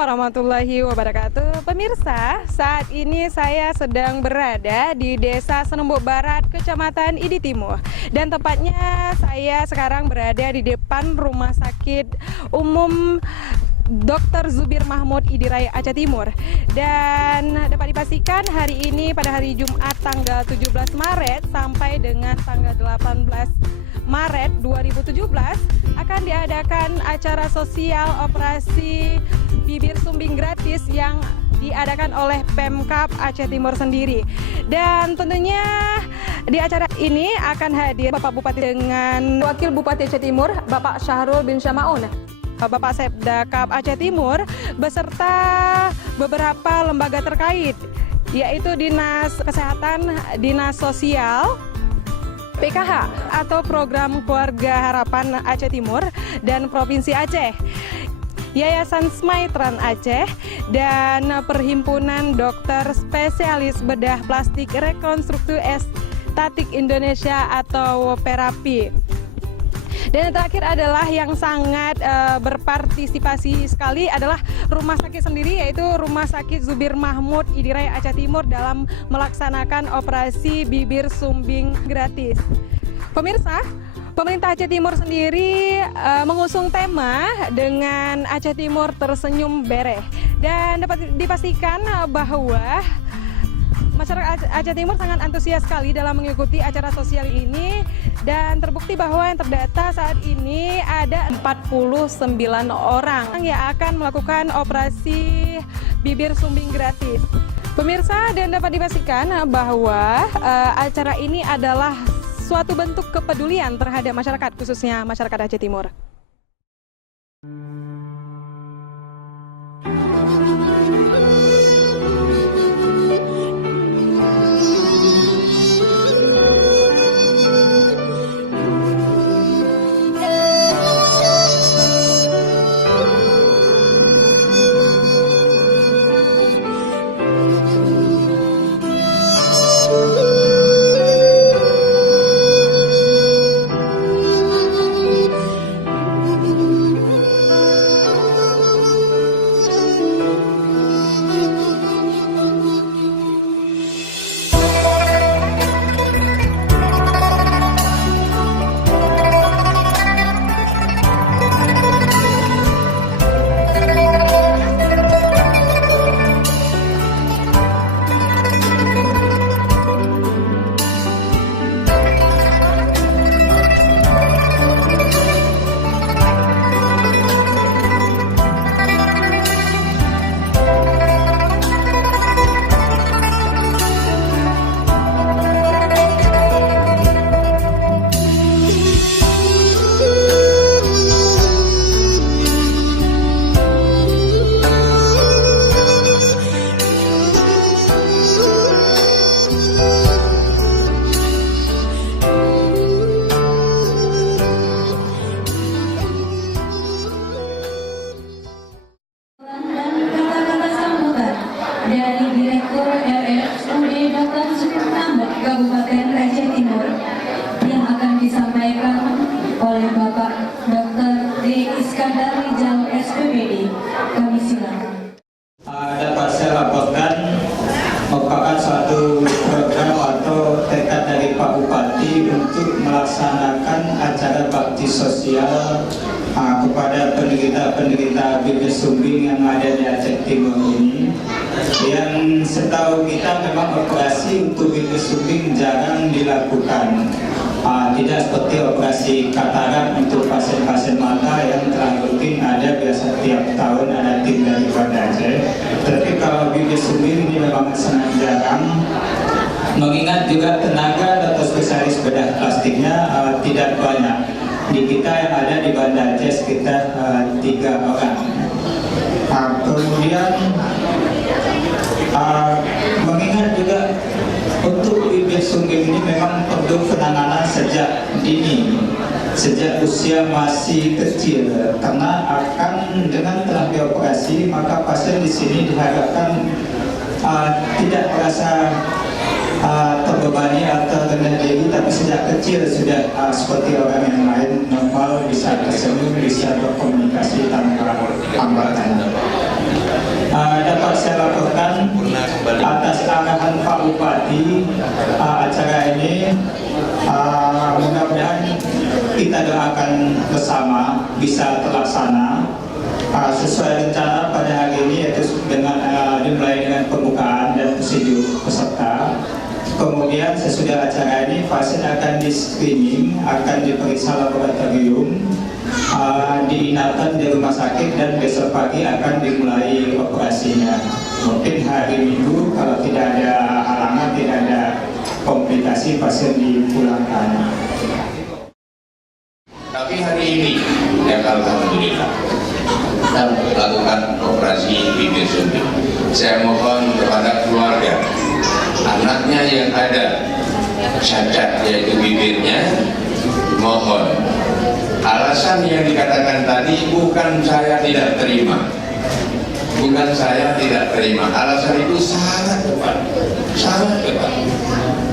warahmatullahi wabarakatuh. Pemirsa, saat ini saya sedang berada di Desa Senembok Barat, Kecamatan Idi Timur. Dan tepatnya saya sekarang berada di depan Rumah Sakit Umum Dr. Zubir Mahmud Idi Raya Aceh Timur. Dan dapat dipastikan hari ini pada hari Jumat tanggal 17 Maret sampai dengan tanggal 18 Maret 2017 akan diadakan acara sosial operasi bibir sumbing gratis yang diadakan oleh Pemkab Aceh Timur sendiri. Dan tentunya di acara ini akan hadir Bapak Bupati dengan Wakil Bupati Aceh Timur, Bapak Syahrul bin Syamaun, Bapak Sekdakap Aceh Timur, beserta beberapa lembaga terkait, yaitu Dinas Kesehatan, Dinas Sosial, PKH atau Program Keluarga Harapan Aceh Timur dan Provinsi Aceh, Yayasan Smaitran Aceh, dan Perhimpunan Dokter Spesialis Bedah Plastik Rekonstruksi Estetik Indonesia atau PERAPI. Dan yang terakhir adalah yang sangat berpartisipasi sekali adalah rumah sakit sendiri, yaitu Rumah Sakit Zubir Mahmud Idi Raya Aceh Timur dalam melaksanakan operasi bibir sumbing gratis. Pemirsa, pemerintah Aceh Timur sendiri mengusung tema dengan Aceh Timur Tersenyum Bereh. Dan dapat dipastikan bahwa masyarakat Aceh Timur sangat antusias sekali dalam mengikuti acara sosial ini, dan terbukti bahwa yang terdata saat ini ada 49 orang yang akan melakukan operasi bibir sumbing gratis. Pemirsa, dan dapat dipastikan bahwa acara ini adalah suatu bentuk kepedulian terhadap masyarakat, khususnya masyarakat Aceh Timur. Dari Direktur RSUD Dr. Zubir Mahmud Kabupaten Aceh Timur yang akan disampaikan oleh Bapak Dr. D. Iskandar Rijal SPPD. Kami silakan. Dapat saya laporkan merupakan suatu program atau tekad dari Pak Bupati untuk melaksanakan acara bakti sosial kepada penderita-penderita bibir sumbing yang ada di Aceh Timur ini. Yang setahu kita memang operasi untuk bibir sumbing jarang dilakukan. Tidak seperti operasi katarak untuk pasien-pasien mata yang telah rutin ada, biasa tiap tahun ada tim dari Banda Aceh. Tapi kalau bibir sumbing ini memang sangat jarang, mengingat juga tenaga atau spesialis bedah plastiknya tidak banyak. Di kita yang ada di Banda Aceh sekitar 3 orang. Kemudian mengingat juga untuk bibir sumbing ini memang perlu penanganan sejak dini, sejak usia masih kecil, karena akan dengan telah dioperasi maka pasien di sini diharapkan tidak merasa terbebani atau rendah diri, tapi sejak kecil sudah seperti orang yang lain, normal, bisa tersenyum, bisa berkomunikasi tanpa hambatan. dapat saya laporkan atas arahan Pak Bupati, acara ini mudah-mudahan kita doakan bersama bisa terlaksana sesuai rencana pada hari ini, yaitu dimulai dengan pembukaan dan prosedur peserta. Kemudian sesudah acara ini pasien akan di screening, akan diperiksa laboratorium, diinapkan di rumah sakit, dan besok pagi akan dimulai operasinya. Mungkin hari Minggu kalau tidak ada halangan, tidak ada komplikasi, pasien dipulangkan. Tapi hari ini ya alhamdulillah kita melakukan operasi bibir sumbing. Saya mohon kepada keluarga, anaknya yang ada cacat yaitu bibirnya, mohon alasan yang dikatakan tadi bukan saya tidak terima, bukan saya tidak terima. Alasan itu sangat tepat, sangat tepat.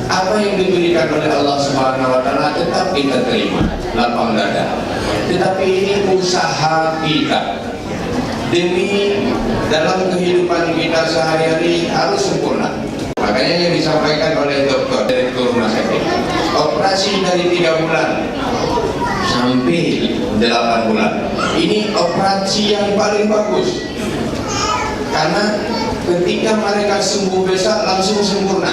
Apa yang diberikan oleh Allah Subhanahu wa Ta'ala tetap kita terima, lapang dada. Tetapi ini usaha kita demi dalam kehidupan kita sehari-hari harus sempurna. Makanya yang disampaikan oleh dokter direktur rumah sakit, operasi dari 3 bulan sampai 8 bulan. Ini operasi yang paling bagus, karena ketika mereka sembuh besok langsung sempurna.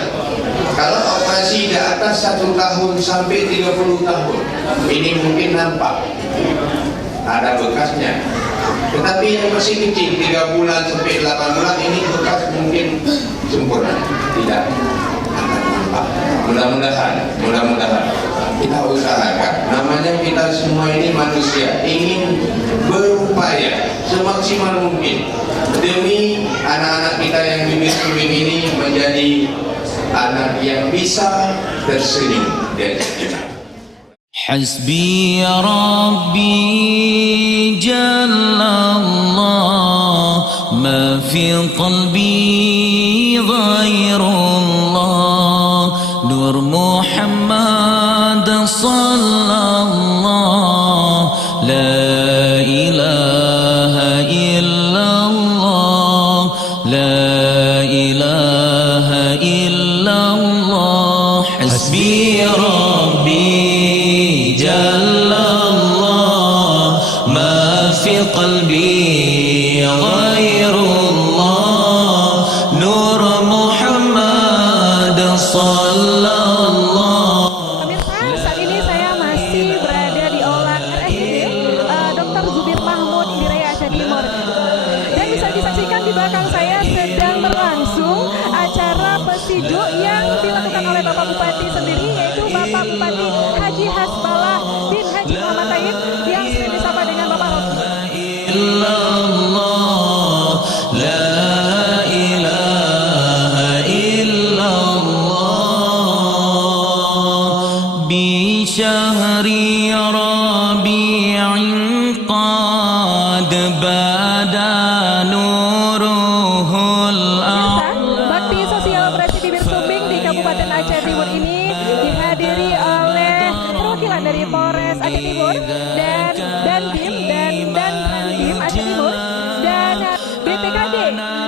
Kalau operasi di atas 1 tahun sampai 30 tahun, ini mungkin nampak ada bekasnya. Tetapi yang masih kecil 3 bulan sampai 8 bulan ini bekas mungkin sempurna, tidak akan nampak. Mudah-mudahan kita usahakan. Namanya kita semua ini manusia, ingin berupaya semaksimal mungkin demi anak-anak kita yang bibir sumbing ini menjadi anak yang bisa tersenyum dan senang. حسبي ربي جل الله ما في قلبي غير الله نور محمد صلى الله لا إله إلا الله لا إله إلا الله حسبي ربي جل الله ما في قلبي غير الله نور محمد صلى الله. Pemirsa, saat ini saya masih berada di Aula RSUD Dr. Zubir Mahmud Indiraya Aceh Timur, dan bisa disaksikan di belakang saya sedang berlangsung acara pesidu yang dilakukan oleh Bapak Bupati sendiri, yaitu Bapak Bupati Haji Hasbalah bin Haji Muhammad Taib yang sering disapa dengan Bapak Roki. لا إله إلا الله بشهر ربيع قد بدا نوره الأعلى. Bakti sosial operasi bibir sumbing di Kabupaten Aceh Timur ini dihadiri oleh perwakilan dari Polres Aceh Timur dan Dandim Aceh Timur dan BPKD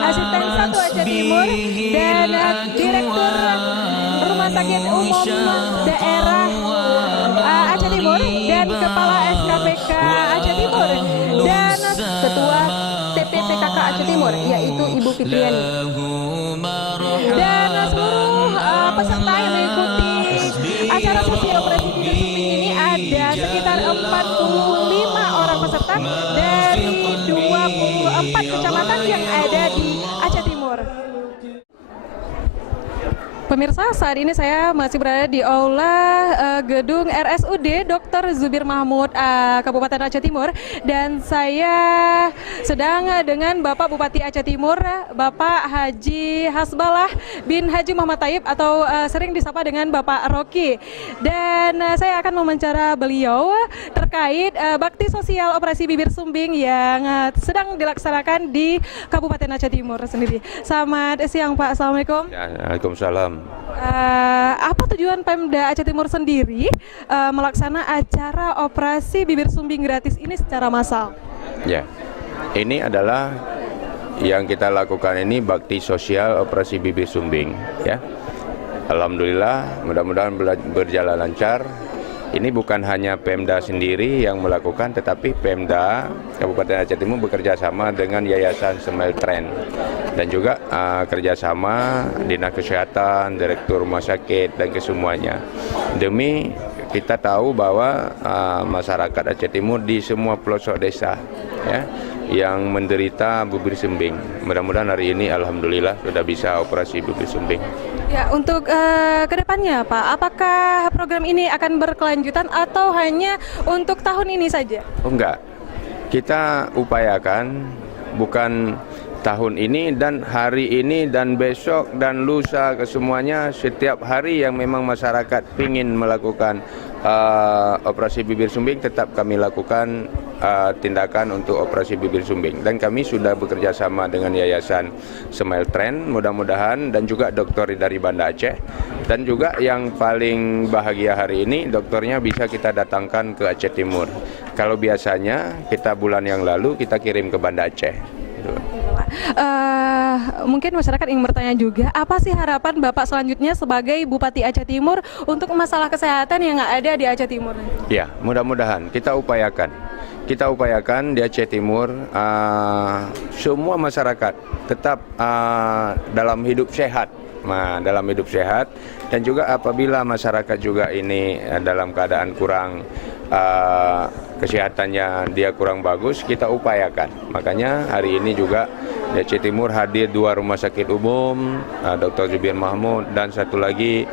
Asisten 1 Aceh Timur dan Direktur Rumah Sakit Umum Daerah Aceh Timur dan Kepala SKPK Aceh Timur dan Ketua TPPKK Aceh Timur, yaitu Ibu Fitriani, dan seluruh peserta yang mengikuti acara sosial operasi bibir sumbing ini. Ada sekitar 45 orang peserta dari 24 kecamatan yang ada di Aceh Timur. Pemirsa, saat ini saya masih berada di Aula gedung RSUD Dr. Zubir Mahmud Kabupaten Aceh Timur, dan saya sedang dengan Bapak Bupati Aceh Timur, Bapak Haji Hasbalah bin Haji Muhammad Taib atau sering disapa dengan Bapak Roki, dan saya akan mewawancara beliau terkait bakti sosial operasi bibir sumbing yang sedang dilaksanakan di Kabupaten Aceh Timur sendiri. Selamat siang Pak, Assalamualaikum. Ya, Waalaikumsalam. Apa tujuan Pemda Aceh Timur sendiri melaksanakan acara operasi bibir sumbing gratis ini secara massal? Ya, ini adalah yang kita lakukan ini bakti sosial operasi bibir sumbing, ya. Alhamdulillah, mudah-mudahan berjalan lancar. Ini bukan hanya Pemda sendiri yang melakukan, tetapi Pemda Kabupaten Aceh Timur bekerja sama dengan Yayasan Smile Trend dan juga kerjasama Dinas Kesehatan, Direktur Rumah Sakit dan kesemuanya. Demi kita tahu bahwa masyarakat Aceh Timur di semua pelosok desa, ya, yang menderita bibir sumbing. Mudah-mudahan hari ini alhamdulillah sudah bisa operasi bibir sumbing. Ya, untuk kedepannya Pak, apakah program ini akan berkelanjutan atau hanya untuk tahun ini saja? Oh enggak, kita upayakan bukan tahun ini dan hari ini dan besok dan lusa kesemuanya, setiap hari yang memang masyarakat ingin melakukan operasi bibir sumbing, tetap kami lakukan tindakan untuk operasi bibir sumbing. Dan kami sudah bekerja sama dengan Yayasan Smile Trend, mudah-mudahan, dan juga dokter dari Banda Aceh. Dan juga yang paling bahagia hari ini, dokternya bisa kita datangkan ke Aceh Timur. Kalau biasanya kita bulan yang lalu kita kirim ke Banda Aceh. Mungkin masyarakat ingin bertanya juga, apa sih harapan Bapak selanjutnya sebagai Bupati Aceh Timur untuk masalah kesehatan yang ada di Aceh Timur? Ya, mudah-mudahan kita upayakan di Aceh Timur semua masyarakat tetap dalam hidup sehat. Dalam hidup sehat, dan juga apabila masyarakat juga ini dalam keadaan kurang kesehatannya dia kurang bagus, kita upayakan. Makanya hari ini juga di Aceh Timur hadir 2 rumah sakit umum, Dr. Zubir Mahmud, dan satu lagi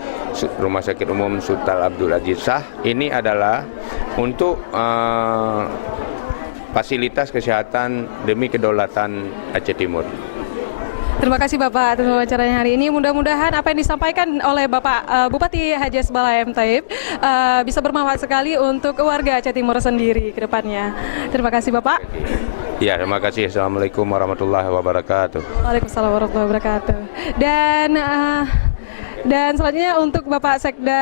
rumah sakit umum Sultan Abdul Aziz Shah. Ini adalah untuk fasilitas kesehatan demi kedaulatan Aceh Timur. Terima kasih Bapak atas wawancaranya hari ini. Mudah-mudahan apa yang disampaikan oleh Bapak Bupati Haji Asbala M. Taib bisa bermanfaat sekali untuk warga Aceh Timur sendiri ke depannya. Terima kasih Bapak. Ya, terima kasih. Assalamualaikum warahmatullahi wabarakatuh. Waalaikumsalam warahmatullahi wabarakatuh. Dan selanjutnya untuk Bapak Sekda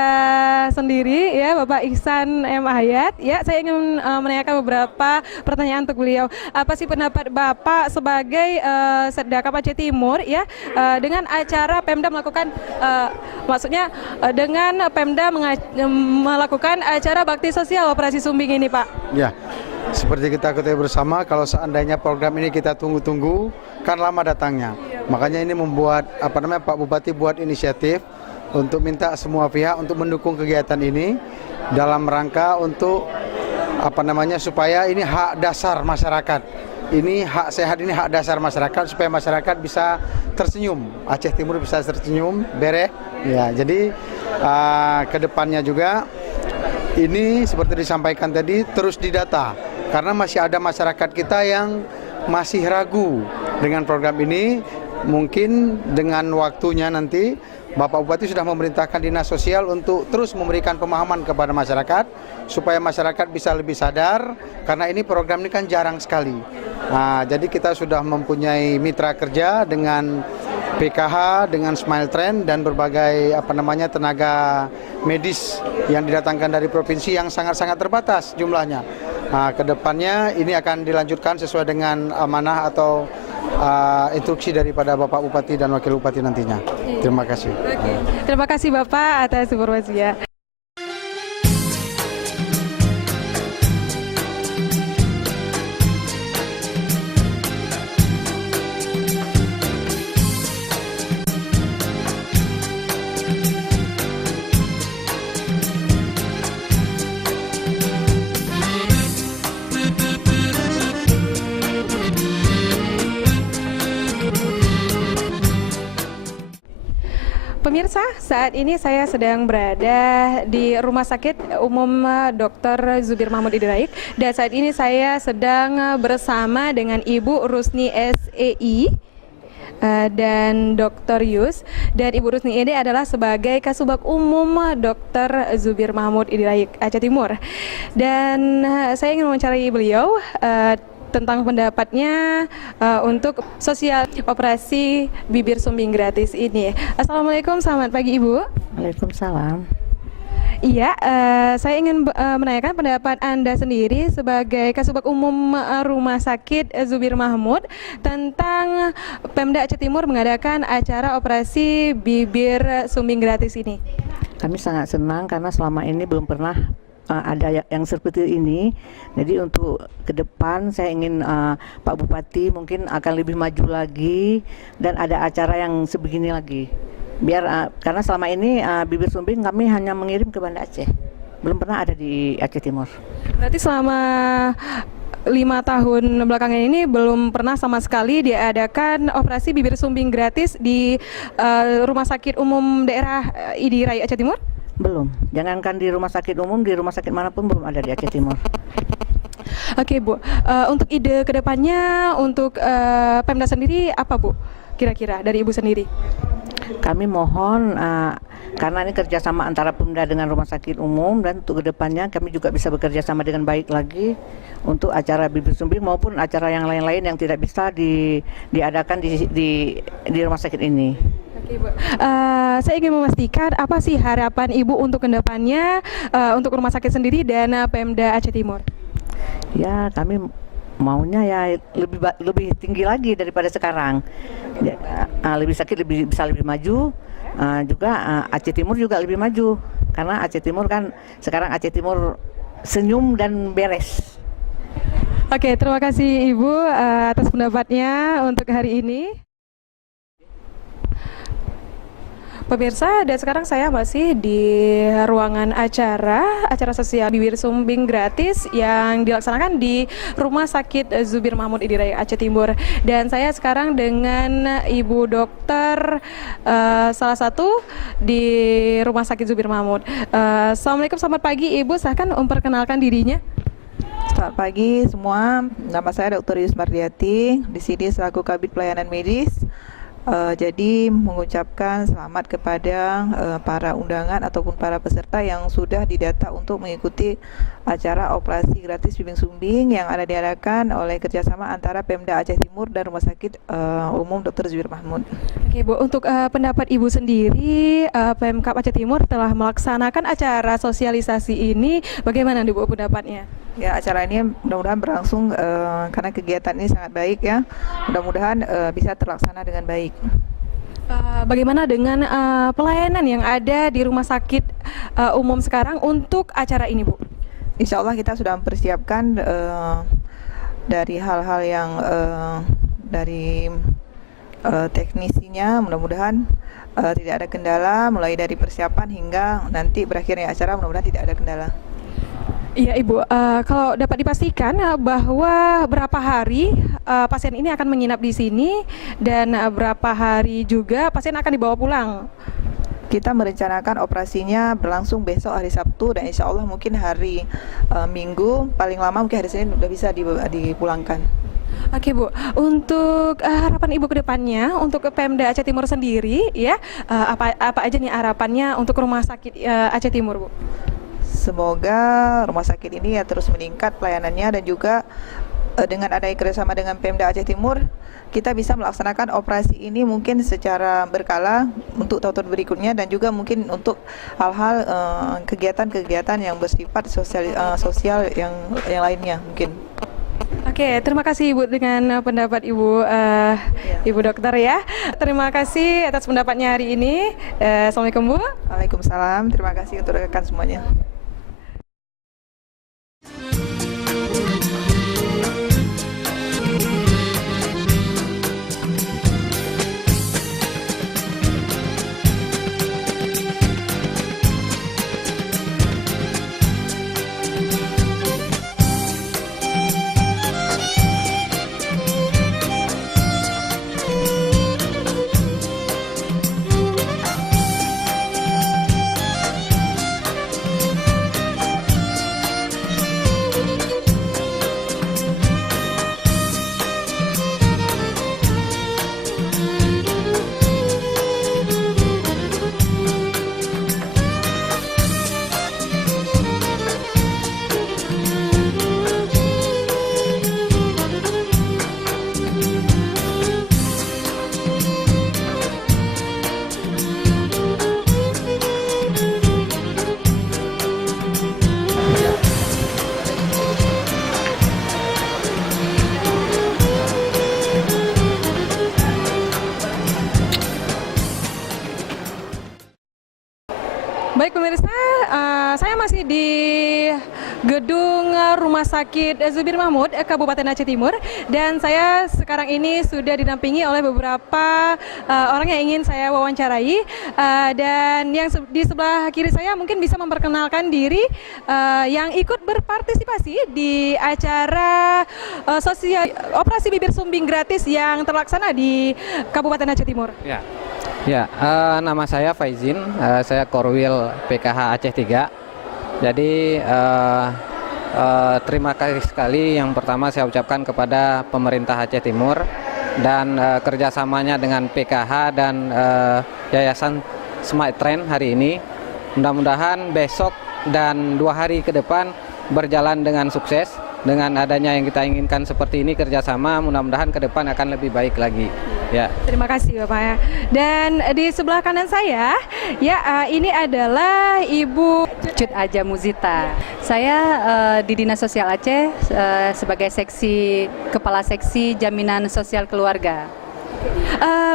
sendiri, ya, Bapak Ihsan M. Hayat, ya, saya ingin menanyakan beberapa pertanyaan untuk beliau. Apa sih pendapat Bapak sebagai Sekda Kap Aceh Timur, ya, dengan acara Pemda melakukan, dengan Pemda melakukan acara bakti sosial operasi sumbing ini, Pak? Ya, seperti kita ketahui bersama, kalau seandainya program ini kita tunggu-tunggu, kan lama datangnya. Makanya ini membuat Pak Bupati buat inisiatif untuk minta semua pihak untuk mendukung kegiatan ini dalam rangka untuk supaya ini hak dasar masyarakat. Ini hak sehat, ini hak dasar masyarakat supaya masyarakat bisa tersenyum. Aceh Timur bisa tersenyum, bereh. Ya, jadi kedepannya juga ini seperti disampaikan tadi terus didata karena masih ada masyarakat kita yang masih ragu dengan program ini. Mungkin dengan waktunya nanti Bapak Bupati sudah memerintahkan Dinas Sosial untuk terus memberikan pemahaman kepada masyarakat supaya masyarakat bisa lebih sadar karena ini program ini kan jarang sekali. Jadi kita sudah mempunyai mitra kerja dengan PKH, dengan Smile Trend dan berbagai tenaga medis yang didatangkan dari provinsi yang sangat-sangat terbatas jumlahnya. Kedepannya ini akan dilanjutkan sesuai dengan amanah atau instruksi daripada Bapak Bupati dan Wakil Bupati nantinya. Terima kasih. Terima kasih Bapak atas informasinya. Pemirsa, saat ini saya sedang berada di Rumah Sakit Umum Dr. Zubir Mahmud Idiraik dan saat ini saya sedang bersama dengan Ibu Rusni SEI dan Dr. Yus, dan Ibu Rusni ini adalah sebagai Kasubag Umum Dr. Zubir Mahmud Idiraik Aceh Timur, dan saya ingin mewawancarai beliau tentang pendapatnya untuk sosial operasi bibir sumbing gratis ini. Assalamualaikum, selamat pagi Ibu. Waalaikumsalam. Iya, saya ingin menanyakan pendapat Anda sendiri sebagai Kasubag Umum Rumah Sakit Zubir Mahmud tentang Pemda Aceh Timur mengadakan acara operasi bibir sumbing gratis ini. Kami sangat senang karena selama ini belum pernah ada yang seperti ini. Jadi untuk ke depan saya ingin Pak Bupati mungkin akan lebih maju lagi dan ada acara yang sebegini lagi. Biar karena selama ini bibir sumbing kami hanya mengirim ke Banda Aceh, belum pernah ada di Aceh Timur. Berarti selama 5 tahun belakangan ini belum pernah sama sekali diadakan operasi bibir sumbing gratis di Rumah Sakit Umum Daerah ID Raya Aceh Timur? Belum, jangankan di rumah sakit umum, di rumah sakit manapun belum ada di Aceh Timur. Oke Bu, untuk ide kedepannya untuk Pemda sendiri apa Bu? Kira-kira dari Ibu sendiri? Kami mohon karena ini kerjasama antara Pemda dengan rumah sakit umum, dan untuk kedepannya kami juga bisa bekerja sama dengan baik lagi untuk acara bibir sumbing maupun acara yang lain-lain yang tidak bisa diadakan di rumah sakit ini. Oke, Bu. Saya ingin memastikan apa sih harapan Ibu untuk kedepannya untuk rumah sakit sendiri dan Pemda Aceh Timur? Ya, kami maunya ya lebih tinggi lagi daripada sekarang. Ya, lebih sakit bisa lebih maju. Juga Aceh Timur juga lebih maju karena Aceh Timur kan sekarang Aceh Timur senyum dan beres. Oke, terima kasih Ibu atas pendapatnya untuk hari ini. Pemirsa, dan sekarang saya masih di ruangan acara sosial bibir sumbing gratis yang dilaksanakan di Rumah Sakit Zubir Mahmud ID Raya Aceh Timur. Dan saya sekarang dengan Ibu Dokter salah satu di Rumah Sakit Zubir Mahmud. Assalamualaikum, selamat pagi Ibu, silahkan memperkenalkan dirinya. Selamat pagi semua, nama saya Dr. Yus Mardiati, di sini selaku Kabid Pelayanan Medis. Jadi mengucapkan selamat kepada para undangan ataupun para peserta yang sudah didata untuk mengikuti acara operasi gratis bibir sumbing yang ada diadakan oleh kerjasama antara Pemda Aceh Timur dan Rumah Sakit Umum Dr. Zubir Mahmud. Oke Bu, untuk pendapat Ibu sendiri, Pemkab Aceh Timur telah melaksanakan acara sosialisasi ini, bagaimana Bu pendapatnya? Ya, acara ini mudah-mudahan berlangsung karena kegiatan ini sangat baik ya, mudah-mudahan bisa terlaksana dengan baik. Bagaimana dengan pelayanan yang ada di rumah sakit umum sekarang untuk acara ini Bu? Insya Allah kita sudah mempersiapkan dari hal-hal yang dari teknisinya, mudah-mudahan tidak ada kendala mulai dari persiapan hingga nanti berakhirnya acara, mudah-mudahan tidak ada kendala. Iya Ibu, kalau dapat dipastikan bahwa berapa hari pasien ini akan menginap di sini dan berapa hari juga pasien akan dibawa pulang? Kita merencanakan operasinya berlangsung besok hari Sabtu dan insya Allah mungkin hari Minggu, paling lama mungkin hari Senin sudah bisa dipulangkan. Oke Bu, untuk harapan Ibu ke depannya untuk Pemda Aceh Timur sendiri ya, apa aja nih harapannya untuk rumah sakit Aceh Timur Bu? Semoga rumah sakit ini ya terus meningkat pelayanannya dan juga dengan adanya kerjasama dengan Pemda Aceh Timur kita bisa melaksanakan operasi ini mungkin secara berkala untuk tahun berikutnya dan juga mungkin untuk hal-hal kegiatan-kegiatan yang bersifat sosial yang lainnya mungkin. Oke, terima kasih Ibu dengan pendapat Ibu Ibu Dokter ya. Terima kasih atas pendapatnya hari ini. Assalamualaikum Bu. Waalaikumsalam. Terima kasih untuk rekan semuanya. Baik pemirsa, saya masih di gedung Rumah Sakit Zubir Mahmud, Kabupaten Aceh Timur, dan saya sekarang ini sudah didampingi oleh beberapa orang yang ingin saya wawancarai, dan yang di sebelah kiri saya mungkin bisa memperkenalkan diri yang ikut berpartisipasi di acara sosial operasi bibir sumbing gratis yang terlaksana di Kabupaten Aceh Timur. Ya, nama saya Faizin, saya Korwil PKH Aceh 3. Jadi terima kasih sekali yang pertama saya ucapkan kepada pemerintah Aceh Timur dan kerjasamanya dengan PKH dan Yayasan Smart Trend hari ini. Mudah-mudahan besok dan 2 hari ke depan berjalan dengan sukses. Dengan adanya yang kita inginkan seperti ini kerjasama, mudah-mudahan ke depan akan lebih baik lagi. Ya. Terima kasih Bapak ya. Dan di sebelah kanan saya, ya ini adalah Ibu Cut Aja Muzita. Saya di Dinas Sosial Aceh sebagai Kepala Seksi Jaminan Sosial Keluarga.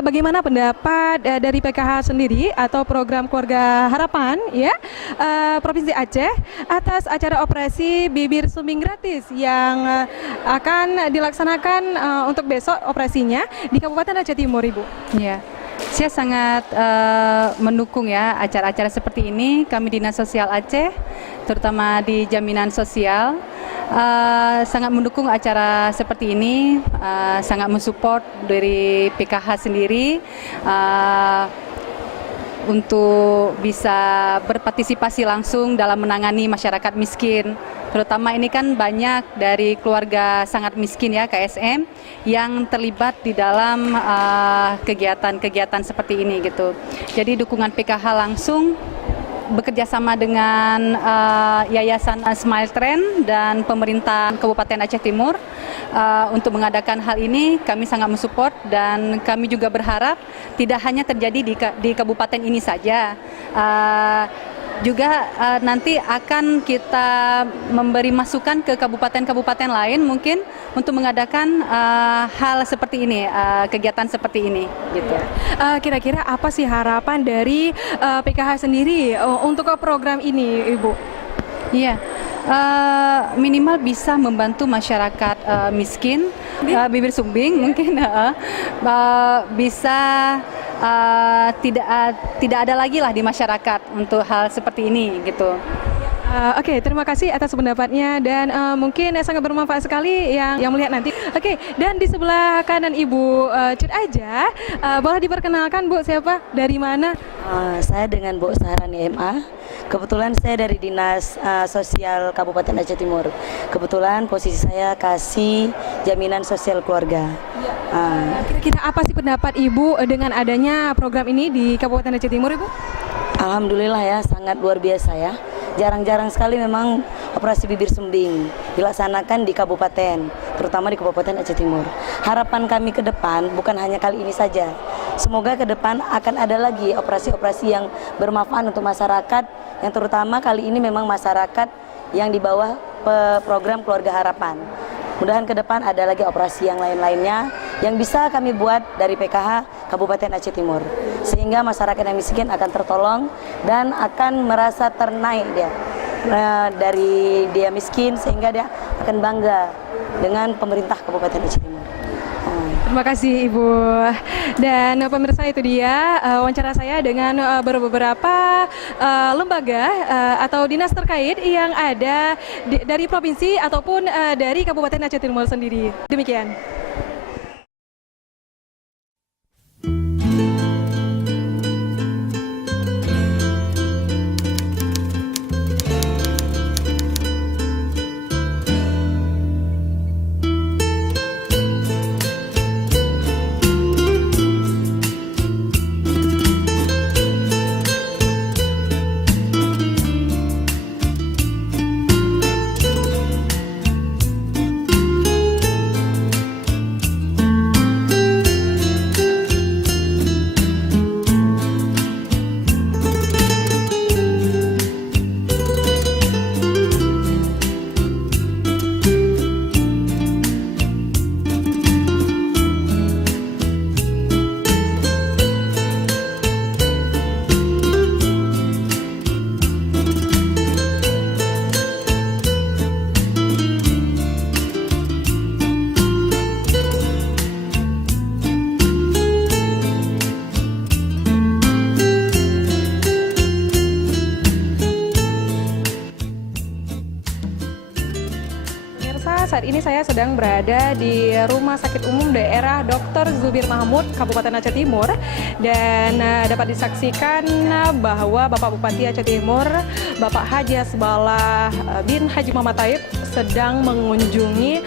Bagaimana pendapat dari PKH sendiri atau program Keluarga Harapan ya Provinsi Aceh atas acara operasi bibir sumbing gratis yang akan dilaksanakan untuk besok operasinya di Kabupaten Aceh Timur, Ibu? Ya, saya sangat mendukung ya acara-acara seperti ini. Kami Dinas Sosial Aceh, terutama di jaminan sosial, sangat mendukung acara seperti ini, sangat mensupport dari PKH sendiri untuk bisa berpartisipasi langsung dalam menangani masyarakat miskin. Terutama ini kan banyak dari keluarga sangat miskin ya, KSM, yang terlibat di dalam kegiatan-kegiatan seperti ini gitu. Jadi dukungan PKH langsung bekerja sama dengan Yayasan Smile Trend dan pemerintah Kabupaten Aceh Timur untuk mengadakan hal ini. Kami sangat mensupport dan kami juga berharap tidak hanya terjadi di kabupaten ini saja. Juga nanti akan kita memberi masukan ke kabupaten-kabupaten lain mungkin untuk mengadakan hal seperti ini, kegiatan seperti ini gitu. Kira-kira apa sih harapan dari PKH sendiri untuk program ini, Ibu? Iya, minimal bisa membantu masyarakat miskin, bibir sumbing mungkin, bisa tidak ada lagi lah di masyarakat untuk hal seperti ini gitu. Oke, terima kasih atas pendapatnya dan mungkin sangat bermanfaat sekali yang melihat nanti. Oke, dan di sebelah kanan Ibu Cut Aja, boleh diperkenalkan Bu siapa, dari mana? Saya dengan Bu Saharani MA. Kebetulan saya dari Dinas Sosial Kabupaten Aceh Timur. Kebetulan posisi saya kasih jaminan sosial keluarga. Kira-kira apa sih pendapat Ibu dengan adanya program ini di Kabupaten Aceh Timur, Ibu? Alhamdulillah ya, sangat luar biasa ya. Jarang-jarang sekali memang operasi bibir sumbing dilaksanakan di kabupaten, terutama di Kabupaten Aceh Timur. Harapan kami ke depan bukan hanya kali ini saja. Semoga ke depan akan ada lagi operasi-operasi yang bermanfaat untuk masyarakat, yang terutama kali ini memang masyarakat yang di bawah program Keluarga Harapan. Mudahan ke depan ada lagi operasi yang lain-lainnya yang bisa kami buat dari PKH Kabupaten Aceh Timur, sehingga masyarakat yang miskin akan tertolong dan akan merasa ternaik dia dari dia miskin, sehingga dia akan bangga dengan pemerintah Kabupaten Aceh Timur. Terima kasih Ibu. Dan pemirsa, itu dia wawancara saya dengan beberapa lembaga atau dinas terkait yang ada dari provinsi ataupun dari Kabupaten Aceh Timur sendiri. Demikian. ini saya sedang berada di Rumah Sakit Umum Daerah Dr. Zubir Mahmud, Kabupaten Aceh Timur, dan dapat disaksikan bahwa Bapak Bupati Aceh Timur, Bapak Haji Hasbalah bin Haji Muhammad Taib sedang mengunjungi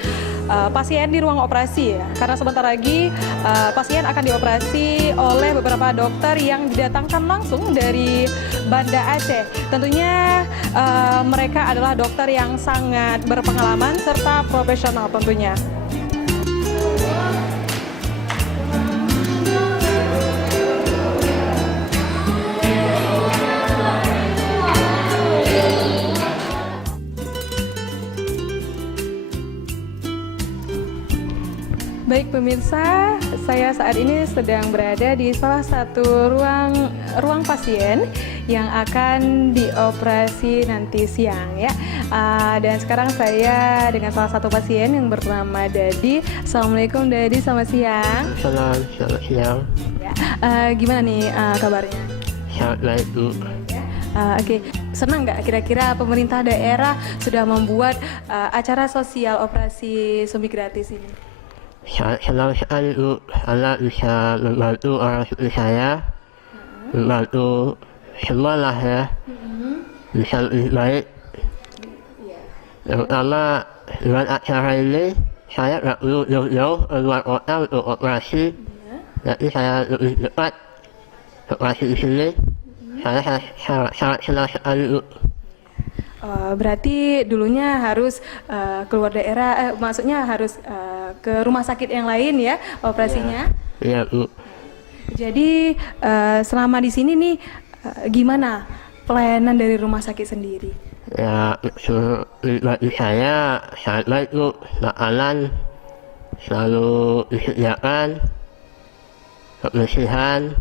pasien di ruang operasi ya. Karena sebentar lagi pasien akan dioperasi oleh beberapa dokter yang didatangkan langsung dari Banda Aceh. Tentunya mereka adalah dokter yang sangat berpengalaman serta profesional tentunya. Baik pemirsa, saya saat ini sedang berada di salah satu ruang pasien yang akan dioperasi nanti siang ya. Dan sekarang saya dengan salah satu pasien yang bernama Dadi. Assalamualaikum Dadi, selamat siang. Selamat siang. Ya. Gimana nih kabarnya? Sangat baik Bu. Oke, senang nggak kira-kira pemerintah daerah sudah membuat acara sosial operasi sumbi gratis ini? Sangat senang sekali Bu, karena bisa membantu orang seperti saya, membantu semua lah ya, bisa lebih baik. Terutama dengan acara ini, saya nggak perlu jauh-jauh keluar kota untuk operasi, jadi saya lebih cepat operasi di sini. Saya sangat senang sekali Bu. Berarti dulunya harus keluar daerah, maksudnya harus ke rumah sakit yang lain ya operasinya? Iya Bu. Jadi selama di sini nih gimana pelayanan dari rumah sakit sendiri? Ya, bagi saya sangat baik Bu, makanan selalu disediakan, kebersihan,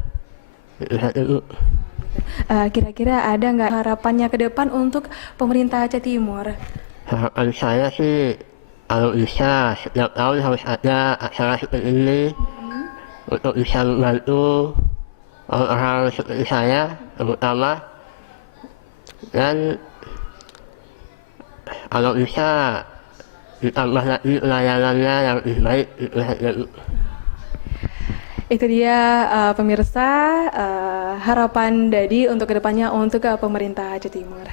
itu saja Bu. Kira-kira ada nggak harapannya ke depan untuk pemerintah Aceh Timur? Harapan saya sih kalau bisa setiap tahun harus ada acara seperti ini untuk bisa membantu orang-orang seperti saya terutama, dan kalau bisa ditambah lagi pelayanannya yang lebih baik itu saja. Itu dia pemirsa harapan Dadi untuk kedepannya untuk pemerintah Aceh Timur.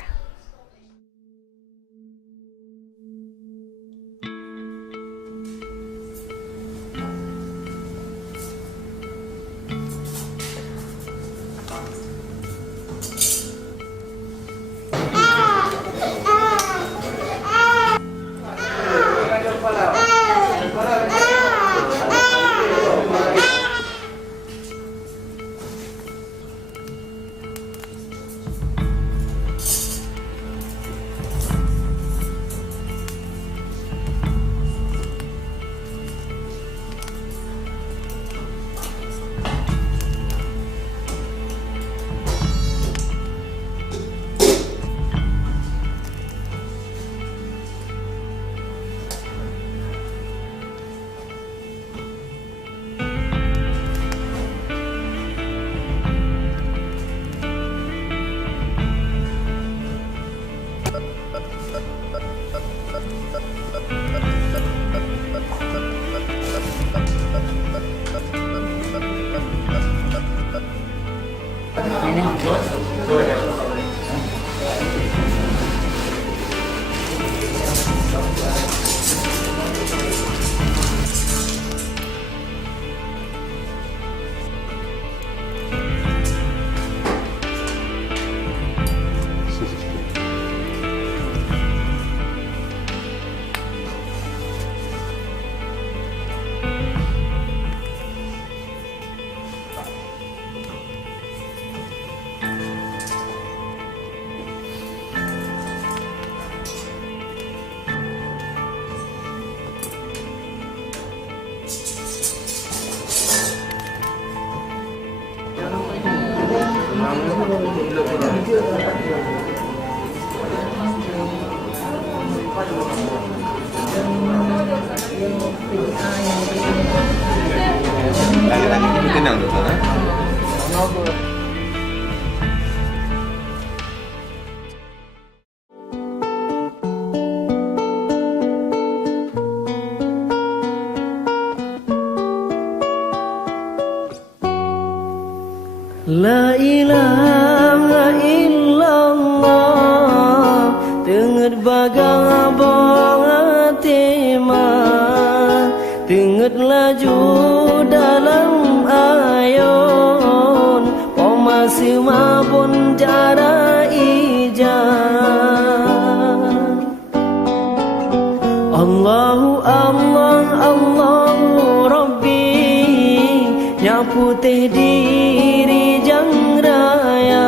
Lagi-lagi ikutin yang dokter. La ilaha illallah Tenget bagang abang timah Tenget laju dalam ayon Oh masih mabun cara ijaz Allahu Allah Allahu Rabbi Nyapu teh diri jang raya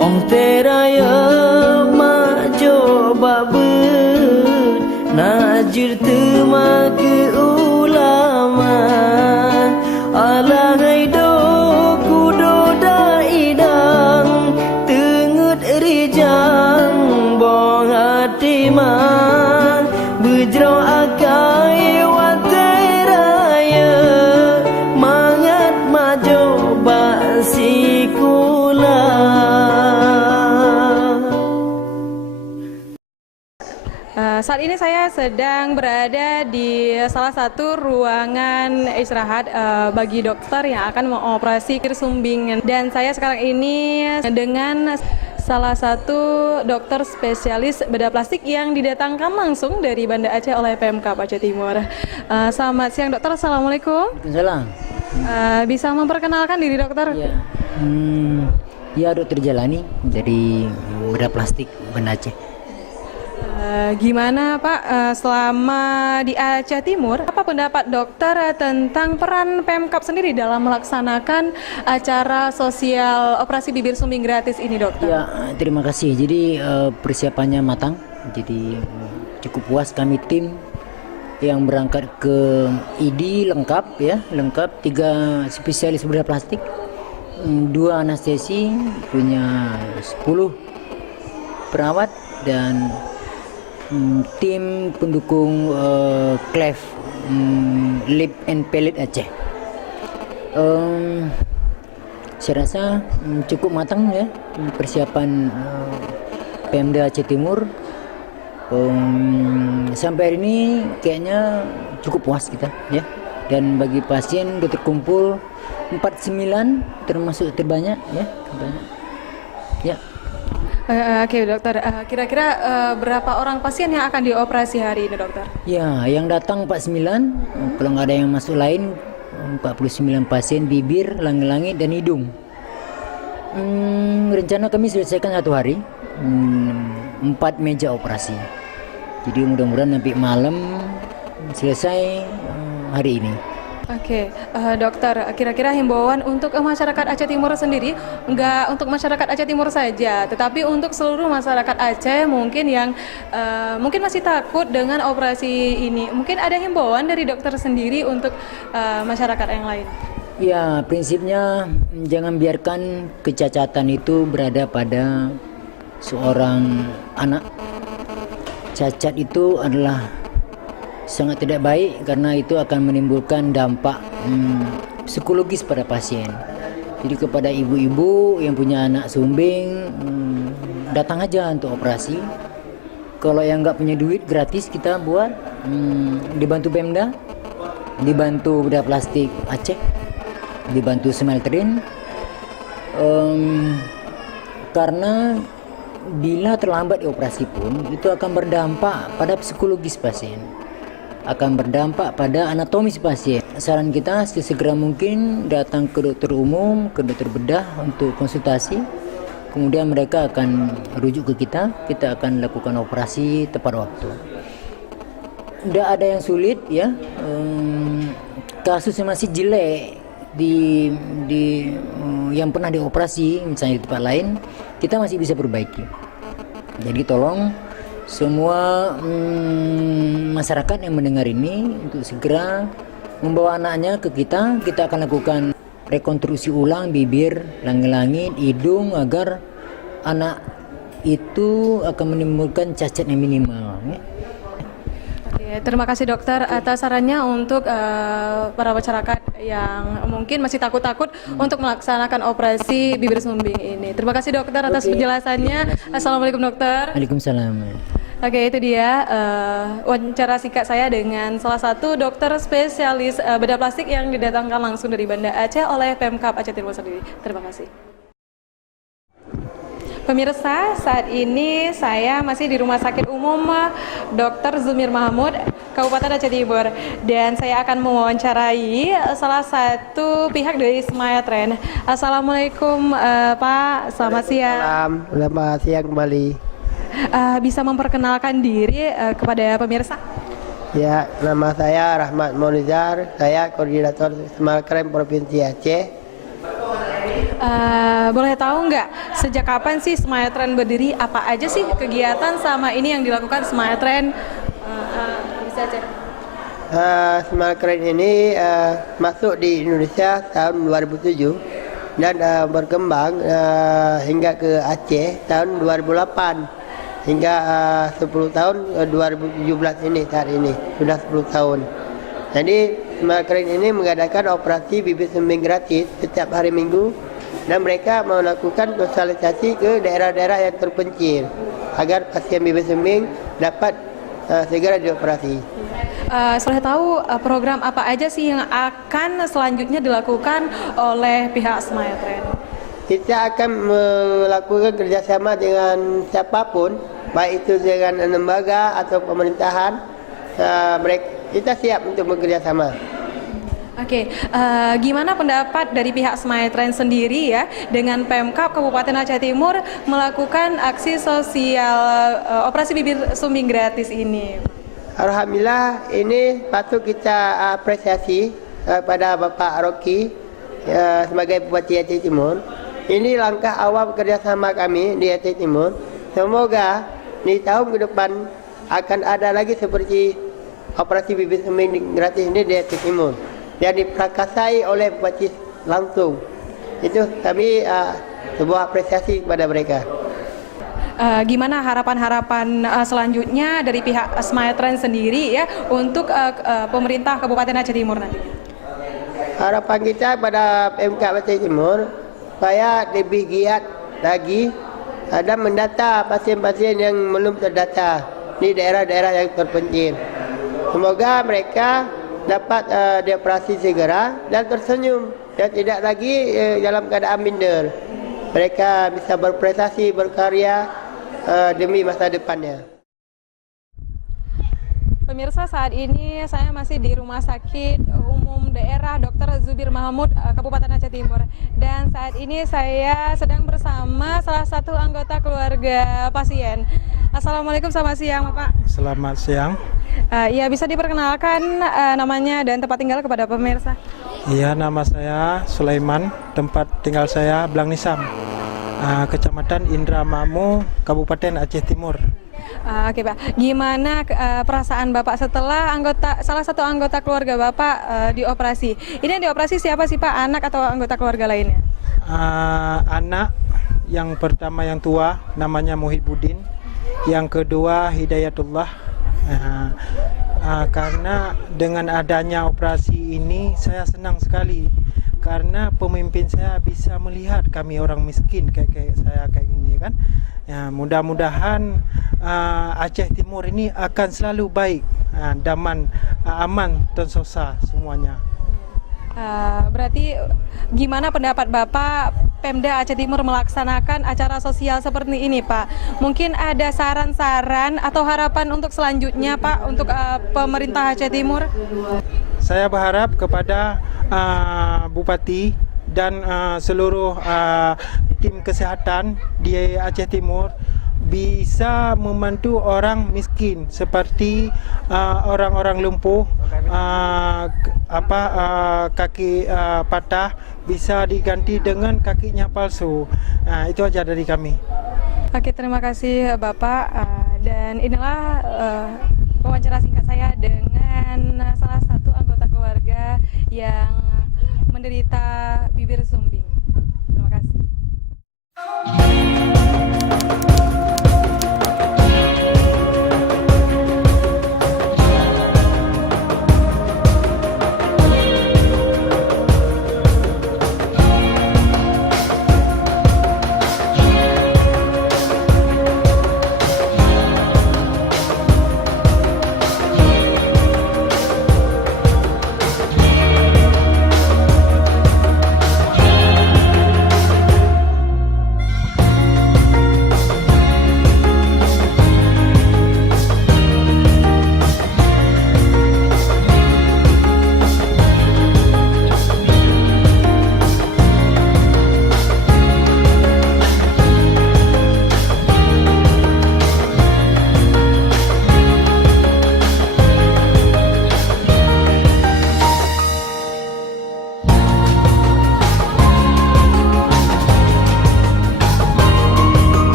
Oh teraya mak coba ber Najir tema ke ulama Alangai do kudo daidang Tengut rijang bong hati mang Bejro akai wateraya Mangat majo basikula Saat ini saya sedang berada di salah satu ruangan istirahat bagi dokter yang akan mengoperasi sumbing. Dan saya sekarang ini dengan salah satu dokter spesialis bedah plastik yang didatangkan langsung dari Banda Aceh oleh PMK Aceh Timur. Selamat siang dokter, Assalamualaikum. Waalaikumsalam. Bisa memperkenalkan diri dokter? Ya, dokter Jalani dari bedah plastik Banda Aceh. Gimana Pak selama di Aceh Timur, apa pendapat dokter tentang peran Pemkab sendiri dalam melaksanakan acara sosial operasi bibir sumbing gratis ini dokter? Ya, terima kasih. Jadi persiapannya matang, jadi cukup puas kami tim yang berangkat ke ID lengkap ya, lengkap 3 spesialis bedah plastik, 2 anestesi, punya 10 perawat dan tim pendukung Clef Lip and Palate Aceh. Saya rasa cukup matang ya persiapan Pemda Aceh Timur. Sampai hari ini kayaknya cukup puas kita ya. Dan bagi pasien sudah terkumpul 49 termasuk terbanyak ya. Ya. Oke dokter, kira-kira berapa orang pasien yang akan dioperasi hari ini dokter? Ya, yang datang 49, kalau nggak ada yang masuk lain 49 pasien bibir, langit-langit dan hidung. Rencana kami selesaikan 1 hari, 4 meja operasi. Jadi mudah-mudahan nanti malam selesai hari ini. Oke, dokter, kira-kira himbauan untuk masyarakat Aceh Timur sendiri, enggak untuk masyarakat Aceh Timur saja, tetapi untuk seluruh masyarakat Aceh mungkin yang mungkin masih takut dengan operasi ini. Mungkin ada himbauan dari dokter sendiri untuk masyarakat yang lain? Ya, prinsipnya jangan biarkan kecacatan itu berada pada seorang anak. Cacat itu adalah sangat tidak baik karena itu akan menimbulkan dampak psikologis pada pasien. Jadi kepada ibu-ibu yang punya anak sumbing, datang aja untuk operasi. Kalau yang nggak punya duit gratis kita buat, dibantu Pemda, dibantu bedah plastik Aceh, dibantu smelterin. Karena bila terlambat dioperasi pun itu akan berdampak pada psikologis pasien, akan berdampak pada anatomis pasien. Saran kita sesegera mungkin datang ke dokter umum, ke dokter bedah untuk konsultasi. Kemudian mereka akan rujuk ke kita akan lakukan operasi tepat waktu. Tidak ada yang sulit ya. Kasus yang masih jelek di yang pernah dioperasi misalnya di tempat lain, kita masih bisa perbaiki. Jadi tolong semua masyarakat yang mendengar ini untuk segera membawa anaknya ke kita akan lakukan rekonstruksi ulang bibir, langit-langit, hidung agar anak itu akan menimbulkan cacat yang minimal ya. Terima kasih dokter atas sarannya untuk para masyarakat yang mungkin masih takut-takut untuk melaksanakan operasi bibir sumbing ini. Terima kasih dokter atas penjelasannya. Assalamualaikum dokter. Waalaikumsalam. Oke, itu dia wawancara singkat saya dengan salah satu dokter spesialis bedah plastik yang didatangkan langsung dari Banda Aceh oleh Pemkab Aceh Timur sendiri. Terima kasih. Pemirsa, saat ini saya masih di Rumah Sakit Umum Dr. Zumir Mahmud, Kabupaten Aceh Timur, dan saya akan mewawancarai salah satu pihak dari Smile Trend. Assalamualaikum Pak, selamat siang. Selamat siang kembali. Bisa memperkenalkan diri kepada pemirsa? Ya, nama saya Rahmat Monizar, saya koordinator Smile Trend Provinsi Aceh. Boleh tahu nggak sejak kapan sih Smile Trend berdiri? Apa aja sih kegiatan sama ini yang dilakukan Smile Trend? Bisa cek. Smile Trend ini masuk di Indonesia tahun 2007 dan berkembang hingga ke Aceh tahun 2008 hingga 10 tahun 2017 ini saat ini sudah 10 tahun. Jadi Smile Trend ini mengadakan operasi bibir sumbing gratis setiap hari Minggu dan mereka melakukan sosialisasi ke daerah-daerah yang terpencil agar pasien bibir sumbing dapat segera dioperasi. Saya tahu program apa aja sih yang akan selanjutnya dilakukan oleh pihak Smile Trend? Kita akan melakukan kerjasama dengan siapapun, baik itu dengan lembaga atau pemerintahan. Kita siap untuk bekerjasama. Oke, gimana pendapat dari pihak Smile Trend sendiri ya dengan Pemkab Kabupaten Aceh Timur melakukan aksi sosial operasi bibir sumbing gratis ini? Alhamdulillah, ini patut kita apresiasi pada Bapak Rocky sebagai Bupati Aceh Timur. Ini langkah awal kerjasama kami di Aceh Timur. Semoga di tahun ke depan akan ada lagi seperti operasi bibir sumbing gratis ini di Aceh Timur yang diperakasai oleh Bupati langsung. Itu kami sebuah apresiasi kepada mereka. Gimana harapan-harapan selanjutnya dari pihak Smile Trend sendiri ya untuk pemerintah Kabupaten Aceh Timur nanti? Harapan kita pada Pemkab Aceh Timur supaya lebih giat lagi dan mendata pasien-pasien yang belum terdata di daerah-daerah yang terpencil. Semoga mereka dapat dioperasi segera dan tersenyum dan tidak lagi dalam keadaan minder. Mereka bisa berprestasi, berkarya demi masa depannya. Pemirsa, saat ini saya masih di Rumah Sakit Umum Daerah Dr. Zubir Mahmud, Kabupaten Aceh Timur. Dan saat ini saya sedang bersama salah satu anggota keluarga pasien. Assalamualaikum, selamat siang Bapak. Selamat siang. Ya, bisa diperkenalkan namanya dan tempat tinggal kepada pemirsa? Iya, nama saya Sulaiman, tempat tinggal saya Blang Nisam, Kecamatan Indramayu, Kabupaten Aceh Timur. Oke Pak, gimana perasaan Bapak setelah salah satu anggota keluarga Bapak dioperasi? Ini yang dioperasi siapa sih Pak, anak atau anggota keluarga lainnya? Anak yang pertama yang tua namanya Muhibudin, yang kedua Hidayatullah. Karena dengan adanya operasi ini saya senang sekali karena pemimpin saya bisa melihat kami orang miskin kayak saya kayak gini kan. Ya, mudah-mudahan Aceh Timur ini akan selalu baik, aman dan sentosa semuanya. Berarti gimana pendapat Bapak Pemda Aceh Timur melaksanakan acara sosial seperti ini Pak? Mungkin ada saran-saran atau harapan untuk selanjutnya Pak untuk pemerintah Aceh Timur? Saya berharap kepada Bupati dan seluruh tim kesehatan di Aceh Timur bisa membantu orang miskin seperti orang-orang lumpuh, kaki patah bisa diganti dengan kakinya palsu. Itu aja dari kami. Oke, terima kasih Bapak. Dan inilah wawancara singkat saya dengan salah satu anggota keluarga yang menderita bibir sumbing. Terima kasih.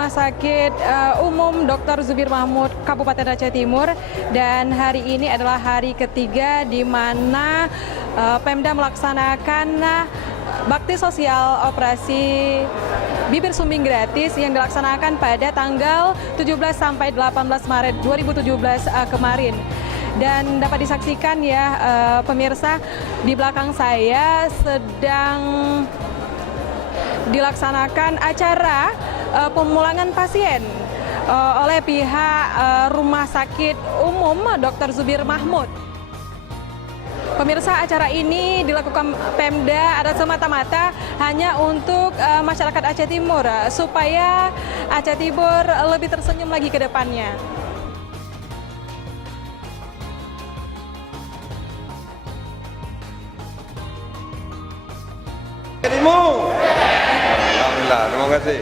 Rumah Sakit Umum Dr. Zubir Mahmud Kabupaten Aceh Timur, dan hari ini adalah hari ketiga di mana Pemda melaksanakan bakti sosial operasi bibir sumbing gratis yang dilaksanakan pada tanggal 17 sampai 18 Maret 2017 kemarin. Dan dapat disaksikan ya pemirsa, di belakang saya sedang dilaksanakan acara pemulangan pasien oleh pihak Rumah Sakit Umum Dr. Zubir Mahmud. Pemirsa, acara ini dilakukan Pemda ada semata-mata hanya untuk masyarakat Aceh Timur supaya Aceh Timur lebih tersenyum lagi ke depannya. Alhamdulillah, terima kasih.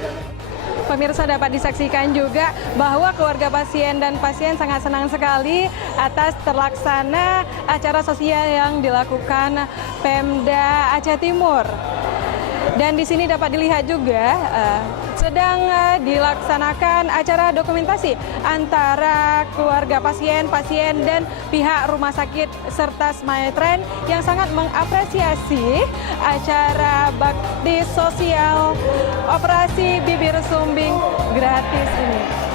Pemirsa, dapat disaksikan juga bahwa keluarga pasien dan pasien sangat senang sekali atas terlaksana acara sosial yang dilakukan Pemda Aceh Timur. Dan di sini dapat dilihat juga sedang dilaksanakan acara dokumentasi antara keluarga pasien dan pihak rumah sakit serta Smile Trend yang sangat mengapresiasi acara bakti sosial operasi bibir sumbing gratis ini.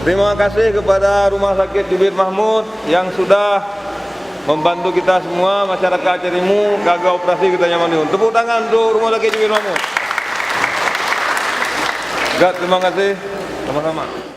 Terima kasih kepada Rumah Sakit Zubir Mahmud yang sudah membantu kita semua masyarakat Aceh Timur gagal operasi kita nyaman ini. Tepuk tangan untuk Rumah Sakit Zubir Mahmud. Terima kasih, sama-sama.